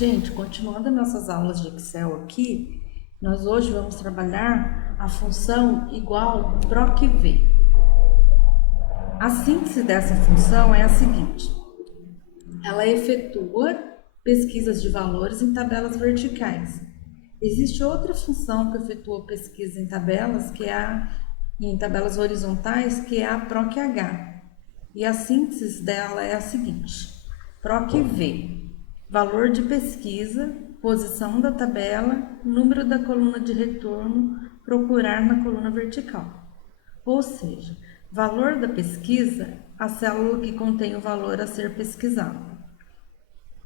Gente, continuando nossas aulas de Excel aqui, nós hoje vamos trabalhar a função igual PROC-V. A síntese dessa função é a seguinte: ela efetua pesquisas de valores em tabelas verticais. Existe outra função que efetua pesquisa em tabelas, em tabelas horizontais, que é a PROC-H. E a síntese dela é a seguinte: PROC-V, valor de pesquisa, posição da tabela, número da coluna de retorno, procurar na coluna vertical. Ou seja, valor da pesquisa, a célula que contém o valor a ser pesquisado.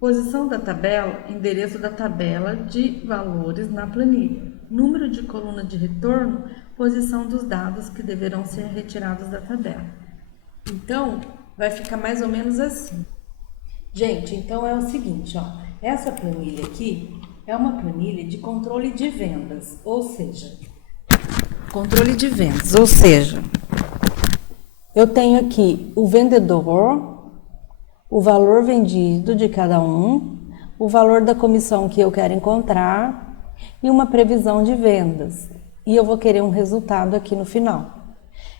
Posição da tabela, endereço da tabela de valores na planilha. Número de coluna de retorno, posição dos dados que deverão ser retirados da tabela. Então, vai ficar mais ou menos assim. Gente, então é o seguinte, ó, essa planilha aqui é uma planilha de controle de vendas, ou seja, eu tenho aqui o vendedor, o valor vendido de cada um, o valor da comissão que eu quero encontrar e uma previsão de vendas. E eu vou querer um resultado aqui no final.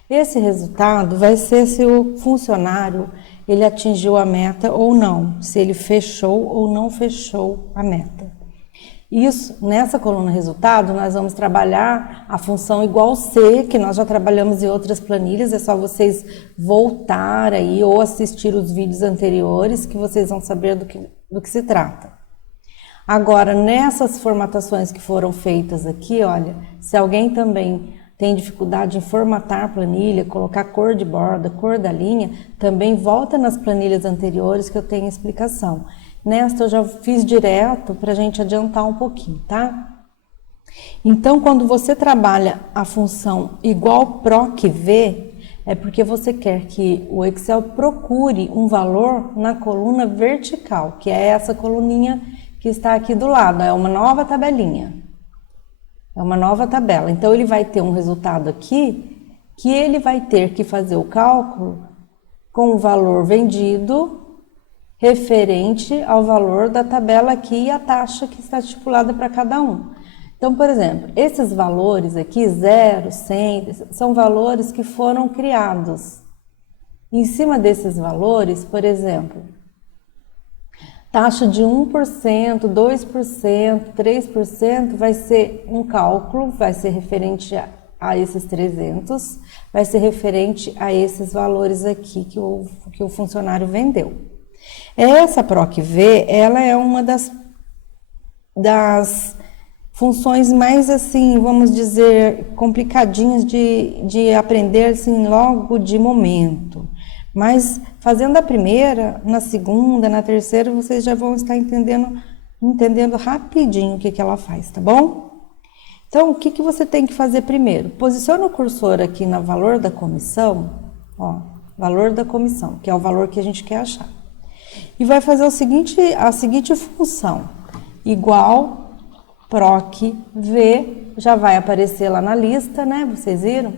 Esse resultado vai ser se o funcionário ele atingiu a meta ou não, se ele fechou ou não fechou a meta. Isso, nessa coluna resultado, nós vamos trabalhar a função igual C, que nós já trabalhamos em outras planilhas, é só vocês voltar aí ou assistir os vídeos anteriores que vocês vão saber do que se trata. Agora, nessas formatações que foram feitas aqui, olha, se alguém também tem dificuldade em formatar a planilha, colocar cor de borda, cor da linha, também volta nas planilhas anteriores que eu tenho explicação. Nesta eu já fiz direto para a gente adiantar um pouquinho, tá? Então, quando você trabalha a função igual PROC-V, é porque você quer que o Excel procure um valor na coluna vertical, que é essa coluninha que está aqui do lado, é uma nova tabelinha. É uma nova tabela. Então, ele vai ter um resultado aqui que ele vai ter que fazer o cálculo com o valor vendido referente ao valor da tabela aqui e a taxa que está estipulada para cada um. Então, por exemplo, esses valores aqui, 0, 100, são valores que foram criados. Em cima desses valores, por exemplo, taxa de 1%, 2%, 3% vai ser um cálculo, vai ser referente a esses 300, vai ser referente a esses valores aqui que o funcionário vendeu. Essa PROC-V, ela é uma das funções mais, assim, vamos dizer, complicadinhas de aprender, assim, logo de momento. Mas fazendo a primeira, na segunda, na terceira, vocês já vão estar entendendo rapidinho o que ela faz, tá bom? Então, o que você tem que fazer primeiro? Posiciona o cursor aqui no valor da comissão, ó, valor da comissão, que é o valor que a gente quer achar. E vai fazer a seguinte função, igual PROC-V, já vai aparecer lá na lista, né? Vocês viram?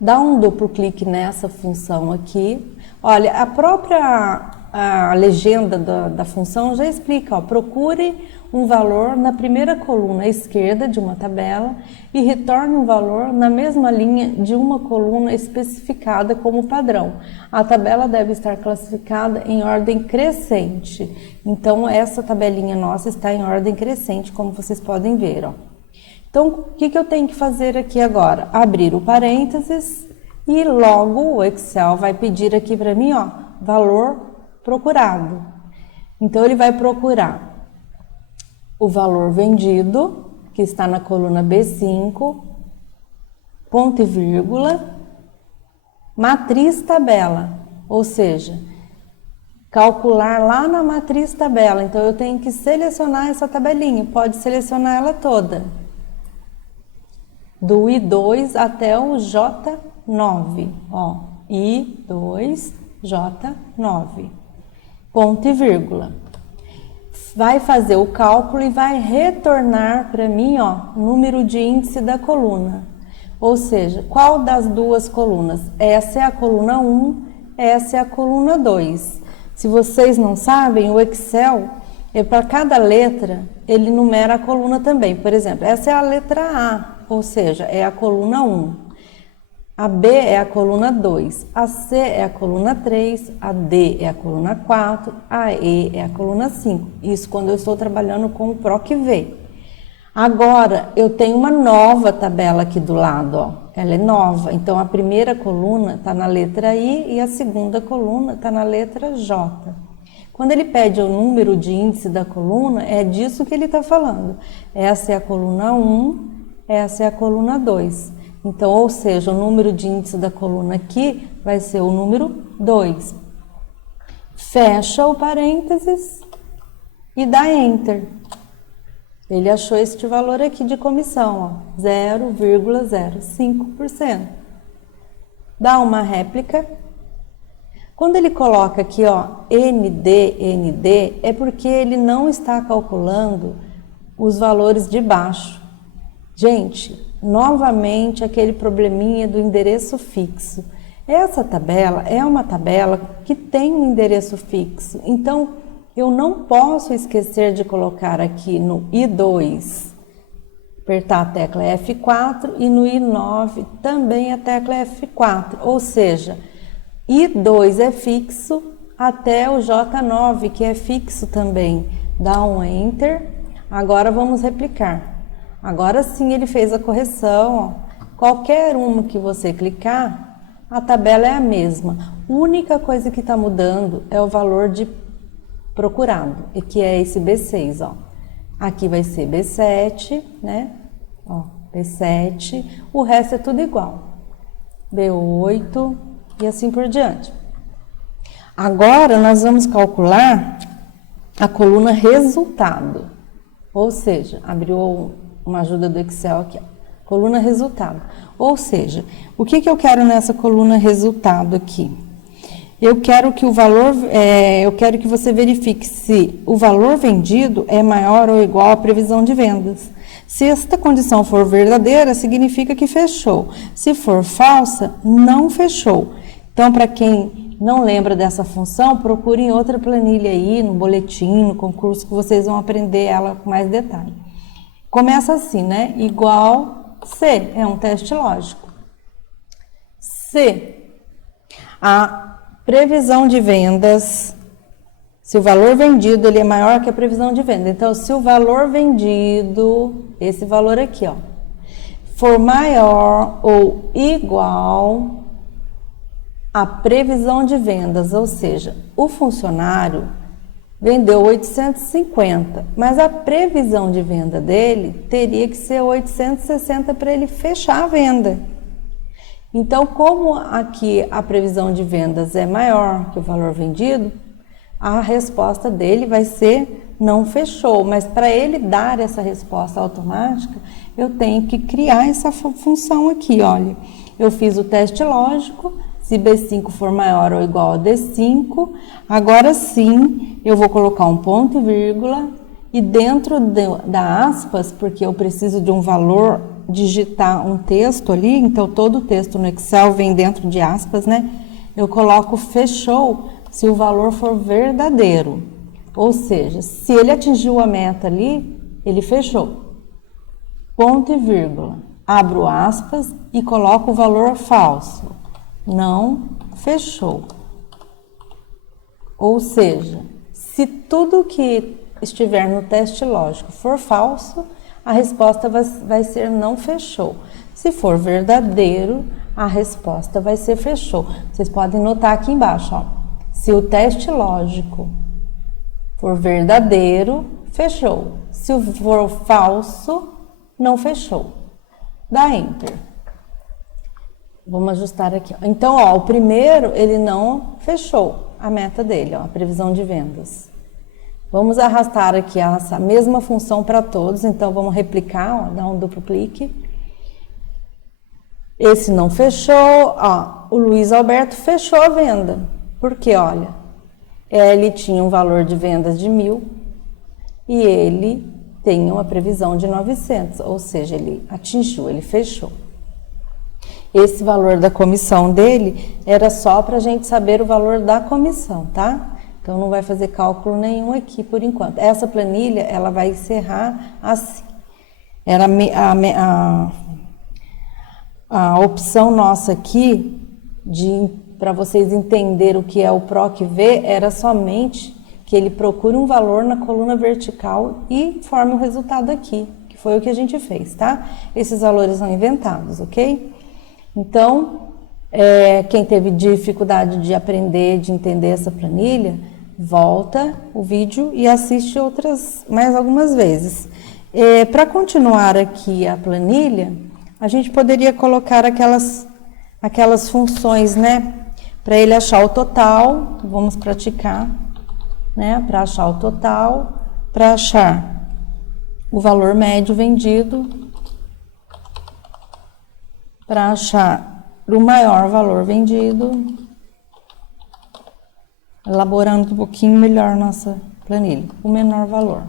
Dá um duplo clique nessa função aqui. Olha, a legenda da função já explica, ó, procure um valor na primeira coluna esquerda de uma tabela e retorne um valor na mesma linha de uma coluna especificada como padrão. A tabela deve estar classificada em ordem crescente. Então, essa tabelinha nossa está em ordem crescente, como vocês podem ver, ó. Então, o que eu tenho que fazer aqui agora? Abrir o parênteses e logo o Excel vai pedir aqui para mim, ó, valor procurado. Então, ele vai procurar o valor vendido, que está na coluna B5, ponto e vírgula, matriz tabela, ou seja, calcular lá na matriz tabela. Então, eu tenho que selecionar essa tabelinha, pode selecionar ela toda, do I2 até o J9, ó, I2, J9, ponto e vírgula. Vai fazer o cálculo e vai retornar para mim, ó, número de índice da coluna. Ou seja, qual das duas colunas? Essa é a coluna 1, essa é a coluna 2. Se vocês não sabem, o Excel, E para cada letra, ele numera a coluna também. Por exemplo, essa é a letra A, ou seja, é a coluna 1. A B é a coluna 2, a C é a coluna 3, a D é a coluna 4, a E é a coluna 5. Isso quando eu estou trabalhando com o PROC-V. Agora, eu tenho uma nova tabela aqui do lado, ó. Ela é nova, então a primeira coluna está na letra I e a segunda coluna está na letra J. Quando ele pede o número de índice da coluna, é disso que ele está falando. Essa é a coluna 1, essa é a coluna 2. Então, ou seja, o número de índice da coluna aqui vai ser o número 2. Fecha o parênteses e dá Enter. Ele achou este valor aqui de comissão, ó, 0,05%. Dá uma réplica. Quando ele coloca aqui, ó, ND, é porque ele não está calculando os valores de baixo. Gente, novamente aquele probleminha do endereço fixo. Essa tabela é uma tabela que tem um endereço fixo, então eu não posso esquecer de colocar aqui no I2, apertar a tecla F4 e no I9 também a tecla F4, ou seja, I2 é fixo até o J9, que é fixo também. Dá um Enter. Agora vamos replicar. Agora sim ele fez a correção, ó. Qualquer uma que você clicar, a tabela é a mesma. A única coisa que está mudando é o valor de procurado, que é esse B6, ó. Aqui vai ser B7, né? Ó, B7, o resto é tudo igual. B8 e assim por diante. Agora nós vamos calcular a coluna resultado. Ou seja, abriu uma ajuda do Excel aqui, ó. Coluna resultado. Ou seja, o que eu quero nessa coluna resultado aqui? Eu quero que o valor, eu quero que você verifique se o valor vendido é maior ou igual à previsão de vendas. Se esta condição for verdadeira, significa que fechou. Se for falsa, não fechou. Então, para quem não lembra dessa função, procure em outra planilha aí, no boletim, no concurso, que vocês vão aprender ela com mais detalhe. Começa assim, né? Igual C, é um teste lógico. C, a previsão de vendas, se o valor vendido ele é maior que a previsão de venda. Então, se o valor vendido, esse valor aqui, ó, for maior ou igual à previsão de vendas, ou seja, o funcionário vendeu 850, mas a previsão de venda dele teria que ser 860 para ele fechar a venda. Então, como aqui a previsão de vendas é maior que o valor vendido, a resposta dele vai ser não fechou. Mas para ele dar essa resposta automática, eu tenho que criar essa função aqui, olha. Eu fiz o teste lógico, se B5 for maior ou igual a D5, agora sim eu vou colocar um ponto e vírgula e dentro da aspas, porque eu preciso de um valor, digitar um texto ali, então todo o texto no Excel vem dentro de aspas, né? Eu coloco fechou se o valor for verdadeiro, ou seja, se ele atingiu a meta ali, ele fechou. Ponto e vírgula, abro aspas e coloco o valor falso, não fechou. Ou seja, se tudo que estiver no teste lógico for falso, a resposta vai ser não fechou. Se for verdadeiro, a resposta vai ser fechou. Vocês podem notar aqui embaixo, ó. Se o teste lógico for verdadeiro, fechou. Se for falso, não fechou. Dá Enter. Vamos ajustar aqui. Então, ó, o primeiro, ele não fechou a meta dele, ó, a previsão de vendas. Vamos arrastar aqui essa mesma função para todos, então vamos replicar, ó, dar um duplo clique. Esse não fechou, ó, o Luiz Alberto fechou a venda, porque, olha, ele tinha um valor de vendas de 1.000 e ele tem uma previsão de 900, ou seja, ele atingiu, ele fechou. Esse valor da comissão dele era só para a gente saber o valor da comissão, tá? Então, não vai fazer cálculo nenhum aqui por enquanto. Essa planilha, ela vai encerrar assim. Era a opção nossa aqui, para vocês entenderem o que é o PROC-V, era somente que ele procure um valor na coluna vertical e forme o resultado aqui, que foi o que a gente fez, tá? Esses valores são inventados, ok? Então, quem teve dificuldade de aprender, de entender essa planilha, volta o vídeo e assiste mais algumas vezes. Para continuar aqui a planilha, a gente poderia colocar aquelas funções, né? Para ele achar o total, vamos praticar, né? Para achar o total, para achar o valor médio vendido, para achar o maior valor vendido, elaborando um pouquinho melhor nossa planilha, o menor valor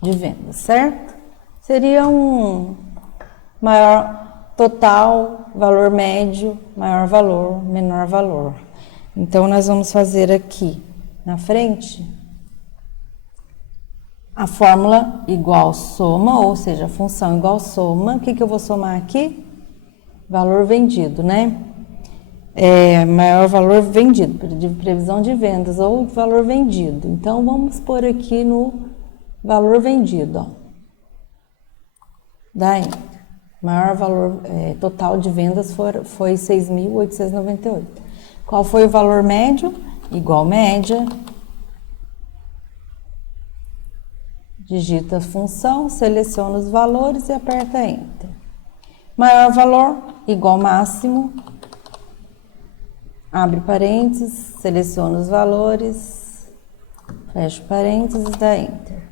de venda, certo? Seria um maior total, valor médio, maior valor, menor valor. Então, nós vamos fazer aqui na frente a fórmula igual soma, ou seja, a função igual soma. O que eu vou somar aqui? Valor vendido, né? Maior valor vendido, de previsão de vendas, ou valor vendido. Então, vamos pôr aqui no valor vendido, ó. Daí, maior valor total de vendas foi 6.898. Qual foi o valor médio? Igual média. Digita a função, seleciona os valores e aperta Enter. Maior valor, igual máximo. Abre parênteses, seleciona os valores, fecha parênteses, dá Enter.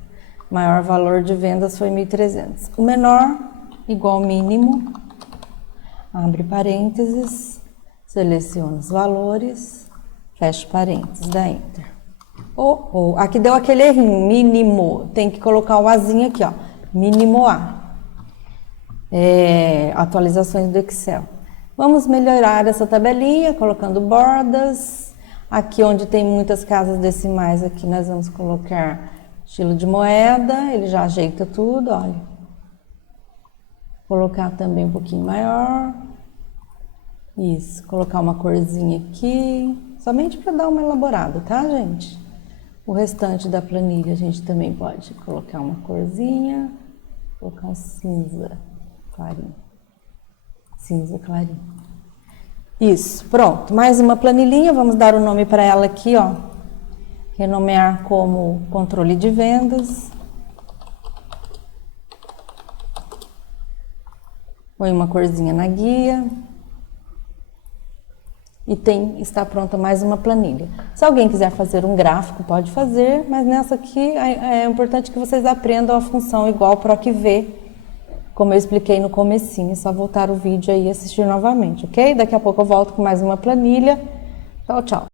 Maior valor de vendas foi 1.300. O menor, igual mínimo. Abre parênteses, seleciona os valores, fecha parênteses, dá Enter. Aqui deu aquele errinho, mínimo. Tem que colocar o Azinho aqui, ó. Mínimo A. Atualizações do Excel. Vamos melhorar essa tabelinha, colocando bordas. Aqui onde tem muitas casas decimais, aqui nós vamos colocar estilo de moeda. Ele já ajeita tudo, olha. Colocar também um pouquinho maior. Isso, colocar uma corzinha aqui. Somente para dar uma elaborada, tá, gente? O restante da planilha a gente também pode colocar uma corzinha, colocar um cinza clarinho. Cinza clarinho. Isso, pronto. Mais uma planilhinha, vamos dar o nome para ela aqui, ó. Renomear como controle de vendas. Põe uma corzinha na guia. E está pronta mais uma planilha. Se alguém quiser fazer um gráfico, pode fazer, mas nessa aqui é importante que vocês aprendam a função igual PROC-V, como eu expliquei no comecinho. É só voltar o vídeo aí e assistir novamente, ok? Daqui a pouco eu volto com mais uma planilha. Tchau, tchau.